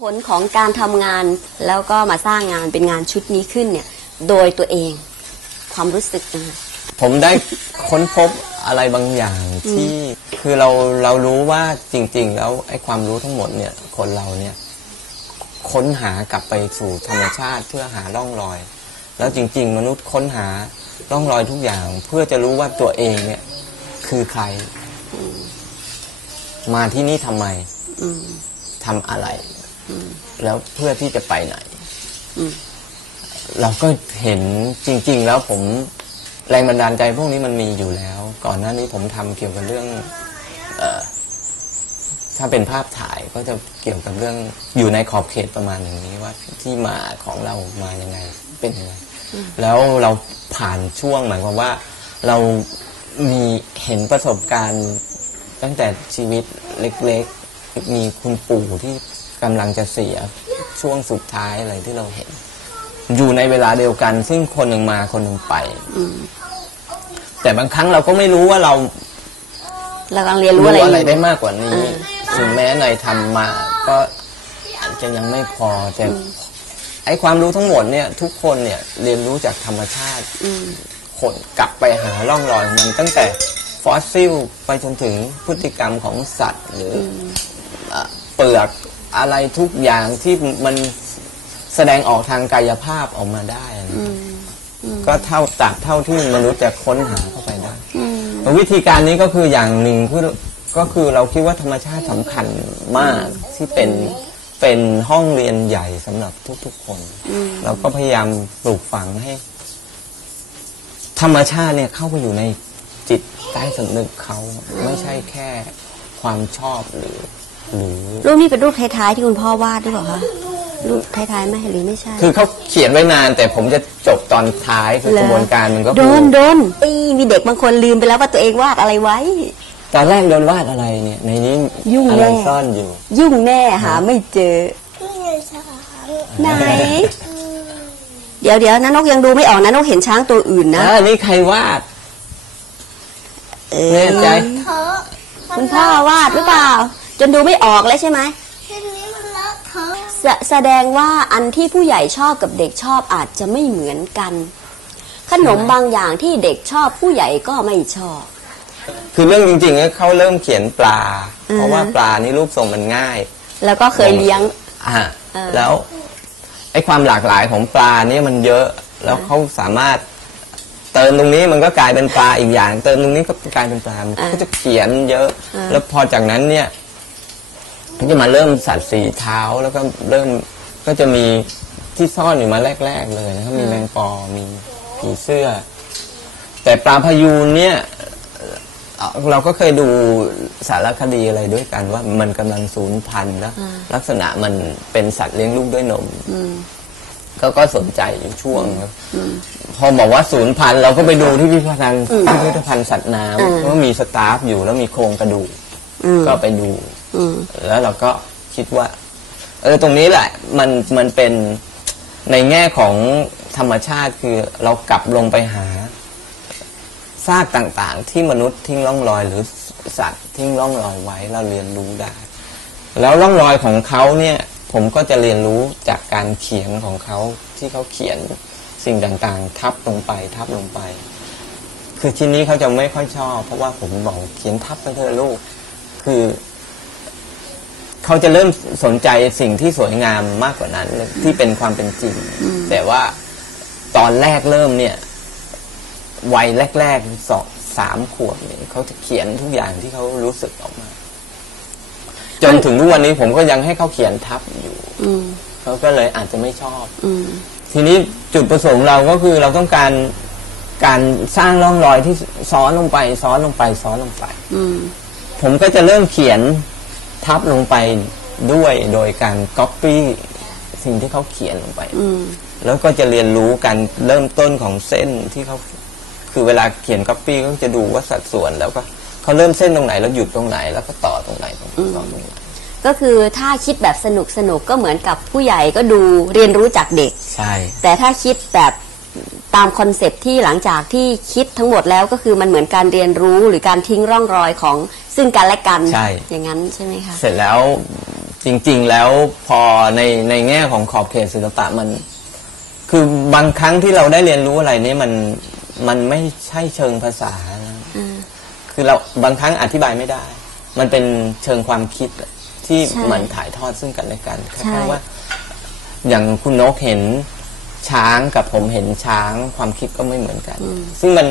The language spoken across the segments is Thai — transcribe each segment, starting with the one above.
ผลของการทำงานแล้วก็มาสร้างงานเป็นงานชุดนี้ขึ้นเนี่ย โดยตัวเองความรู้สึกนะคะผมได้ค้นพบอะไรบางอย่างที่คือเราเรารู้ว่าจริง ๆ แล้วไอ้ความรู้ทั้งหมดเนี่ยคนเราเนี่ยค้นหากลับไปสู่ธรรมชาติเพื่อหาร่องรอย แล้วจริง ๆ มนุษย์ค้นหาร่องรอยทุกอย่าง เพื่อจะรู้ว่าตัวเองเนี่ยคือใคร มาที่นี่ทำไมอืมทำอะไร แล้วเพื่อที่จะไปไหนอืมเราก็เห็นจริง ๆ แล้วผมแรงบันดาลใจพวกนี้มันมีอยู่แล้ว ก่อนหน้านี้ผมทำเกี่ยวกับเรื่องเออถ้าเป็นภาพถ่ายก็จะเกี่ยวกับเรื่องอยู่ในขอบเขตประมาณอย่างนี้ว่าที่มาของเรามายังไงเป็นยังไงแล้วเราผ่านช่วงหมายความว่า เรามีเห็นประสบการณ์ตั้งแต่ชีวิตเล็ก ๆ มีคุณปู่ที่ กำลังจะเสียช่วงสุดท้ายอะไรที่เราเห็น อยู่ในเวลาเดียวกัน ซึ่งคนหนึ่งมาคนหนึ่งไปอืมแต่บางครั้งเราก็ไม่รู้ว่าเรา เรากำลังเรียนรู้รู้อะไรอะไรอยู่ได้มากกว่านี้เออถึงแม้ในทำมา ก็อาจจะยังไม่พอแต่ไอความรู้ทั้งหมดเนี่ย ทุกคนเนี่ยเรียนรู้จากธรรมชาติอืมคนกลับไปหาร่องรอยของมันตั้งแต่ฟอสซิลไปจนถึงพฤติกรรมของสัตว์ หรือออะเปลือก อะไรทุกอย่างที่มันแสดงออกทางกายภาพออกมาได้นะอืมก็เท่าตัดเท่าที่มนุษย์จะค้นหาเข้าไปได้อืมวิธีการนี้ก็คืออย่างหนึ่งคือก็คือเราคิดว่าธรรมชาติสำคัญมากที่เป็นเป็นห้องเรียนใหญ่สำหรับทุกๆคนอืมเราก็พยายามปลูกฝังให้ ธรรมชาติเนี่ยเข้าไปอยู่ในจิตใต้สำนึกเขา ไม่ใช่แค่ความชอบหรือห รือรูปนี้เป็นรูปท้ายๆที่คุณพ่อวาดหรือเปล่าคะรูปท้ายๆไหมหรือไม่ใช่ คือเขาเขียนไว้นาน แต่ผมจะจบตอนท้ายคือกระบวนการมันก็โดคือนโดนปีมีเด็กบางคนลืมไปแล้วว่าตัวเองวาดอะไรไว้ ตอนแรกโดนวาดอะไรเนี่ย ในนี้ยุ่งอะไรแน่ซ่อนอยู่ ยุ่งแน่หาไม่เจอนี่ไงช้างไหนเดี๋ยวเดี๋ยวนะนกยังดูไม่ออกนะนกเห็นช้างตัวอื่นนะอ่านี่ใครวาดเอแน่ใจเธอะคุณพ่อวาดหรือเปล่า จนดูไม่ออกเลยใช่ไหมทีนี้มันเลอะเทอะแสแสดงว่าอันที่ผู้ใหญ่ชอบกับเด็กชอบอาจจะไม่เหมือนกัน ขนมบางอย่างที่เด็กชอบผู้ใหญ่ก็ไม่ชอบ คือเรื่องจริงๆเนี่ยเขาเริ่มเขียนปลาอือฮะเพราะว่าปลานี่รูปทรงมันง่าย แล้วก็เคยเลี้ยง อ่าเออ แล้วไอ้ความหลากหลายของปลาเนี่ยมันเยอะ แล้วเขาสามารถเติมตรงนี้มันก็กลายเป็นปลาอีกอย่าง เติมตรงนี้ก็กลายเป็นปลามันก็จะเขียนเยอะ แล้วพอจากนั้นเนี่ย มันจะมาเริ่มสัตว์สีเท้าแล้วก็เริ่มก็จะมีที่ซ่อนอยู่มาแรก ๆ เลยนะครับมีแมงปอมีผีเสื้อ แต่ปลาพยูนเนี่ยเอ่อเราก็เคยดูสารคดีอะไรด้วยกันว่ามันกำลังสูญพันธุ์แล้วอ่าลักษณะมันเป็นสัตว์เลี้ยงลูกด้วยนมอืมก็ก็สนใจอยู่ช่วงครับพอบอกว่าสูญพันธุ์เราก็ไปดูที่พิพิธภัณฑ์พิพิธภัณฑ์สัตว์น้อืมำเพราะว่ามีสตาฟอยู่แล้วมีโครงกระดูกอืมก็ไปดูอืม แล้วเราก็คิดว่า เออตรงนี้แหละ มันมันเป็นในแง่ของธรรมชาติคือเรากลับลงไปหาซากต่างๆ ที่มนุษย์ทิ้งร่องรอย หรือสัตว์ทิ้งร่องรอยไว้เราเรียนรู้ได้ แล้วร่องรอยของเขาเนี่ย ผมก็จะเรียนรู้จากการเขียนของเขาที่เขาเขียนสิ่งต่างๆ ทับลงไปทับลงไป คือที่นี้เขาจะไม่ค่อยชอบ เพราะว่าผมบอกเขียนทับไปเถอะลูก คือ เขาจะเริ่มสนใจสิ่งที่สวยงามมากกว่านั้น ที่เป็นความเป็นจริง แต่ว่าตอนแรกเริ่มเนี่ย วัยแรกๆสองสามขวบเนี่ยเขาจะเขียนทุกอย่างที่เขารู้สึกออกมา จนถึงทุกวันนี้ผมก็ยังให้เขาเขียนทับอยู่อืมเขาก็เลยอาจจะไม่ชอบอืมทีนี้จุดประสงค์เราก็คือเราต้องการการสร้างร่องรอยที่ซ้อนลงไป ซ้อนลงไป ซ้อนลงไปอืมผมก็จะเริ่มเขียน ทับลงไปด้วยโดยการก๊อปปี้สิ่งที่เขาเขียนลงไปอืมแล้วก็จะเรียนรู้การเริ่มต้นของเส้นที่เขาคือเวลาเขียนก๊อปปี้ก็จะดูว่าสัดส่วนแล้วก็เขาเริ่มเส้นตรงไหนแล้วหยุดตรงไหน แล้วก็ต่อตรงไหนตรงไหนต่อตรงไหนก็คือถ้าคิดแบบสนุกสนุกก็เหมือนกับผู้ใหญ่ก็ดูเรียนรู้จากเด็ก ใช่ แต่ถ้าคิดแบบ ตามคอนเซปต์ที่หลังจากที่คิดทั้งหมดแล้วก็คือมันเหมือนการเรียนรู้หรือการทิ้งร่องรอยของซึ่งกันและกันใช่ อย่างนั้นใช่ไหมคะเสร็จแล้วจริง ๆแล้วพอในในแง่ของขอบเขตศิลปะมัน คือบางครั้งที่เราได้เรียนรู้อะไรเนี่ยมันมันไม่ใช่เชิงภาษานะอืมคือเราบางครั้งอธิบายไม่ได้ มันเป็นเชิงความคิดที่ใช่เหมือนถ่ายทอดซึ่งกันและกันคใช่ล้ายๆว่า อย่างคุณนกเห็น ช้างกับผมเห็นช้างความคิดก็ไม่เหมือนกัน ซึ่งมัน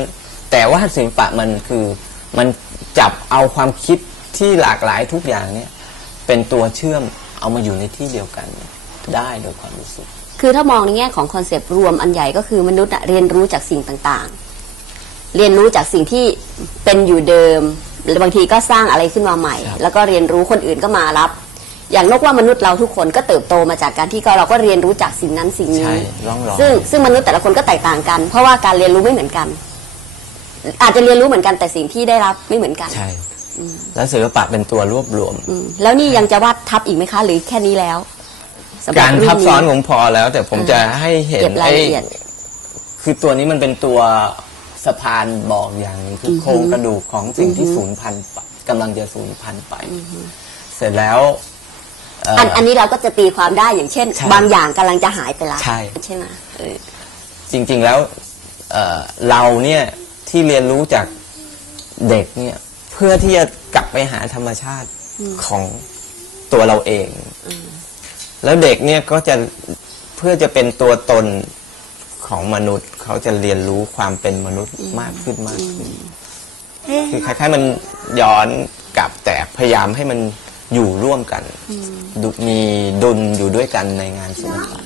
แต่ว่าศิลปะมันคือมันจับเอาความคิดที่หลากหลายทุกอย่างเนี่ย เป็นตัวเชื่อมเอามาอยู่ในที่เดียวกัน ได้โดยความรู้สึก คือถ้ามองในแง่ของคอนเซปต์รวมอันใหญ่ก็คือมนุษย์อะเรียนรู้จากสิ่งต่างๆ เรียนรู้จากสิ่งที่เป็นอยู่เดิมหรือบางทีก็สร้างอะไรขึ้นมาใหม่ครับแล้วก็เรียนรู้คนอื่นก็มารับ อย่างนกว่ามนุษย์เราทุกคนก็เติบโตมาจากการที่เราก็เรียนรู้จากสิ่งนั้นสิ่งนี้ใช่ร่องรอยซึ่งซึ่งมนุษย์แต่ละคนก็แตกต่างกัน เพราะว่าการเรียนรู้ไม่เหมือนกัน อาจจะเรียนรู้เหมือนกันแต่สิ่งที่ได้รับไม่เหมือนกันใช่แล้วศิลปะเป็นตัวรวบรวมอืมแล้วนี่ยังจะวาดทับอีกไหมคะ หรือแค่นี้แล้วสำหบการทับนี้ซ้อนผมพอแล้ว แต่ผมจะให้เห็นเก็บรายละเอียดไคือตัวนี้มันเป็นตัวสะพานบอกอย่างหนึงคืออโครงกระดูกของสิ่งที่สูญพันธุ์ไปกำลังจะสูญพันธุ์ไป เสร็จแล้วเอ่อออันอันนี้เราก็จะตีความได้อย่างเช่นใช่บางอย่างกำลังจะหายไปละใช่ใช่ไหมเออจริง ๆแล้วเอ่อเราเนี่ยที่เรียนรู้จากเด็กเนี่ย เพื่อที่จะกลับไปหาธรรมชาติของตัวเราเอง แล้วเด็กเนี่ยก็จะเพื่อจะเป็นตัวตนของมนุษย์ เขาจะเรียนรู้ความเป็นมนุษย์มากขึ้นมากขึ้นคือคล้ายๆมันย้อนกลับแต่พยายามให้มัน อยู่ร่วมกันดุมีดุลอยู่ด้วยกันในงานศิลปะ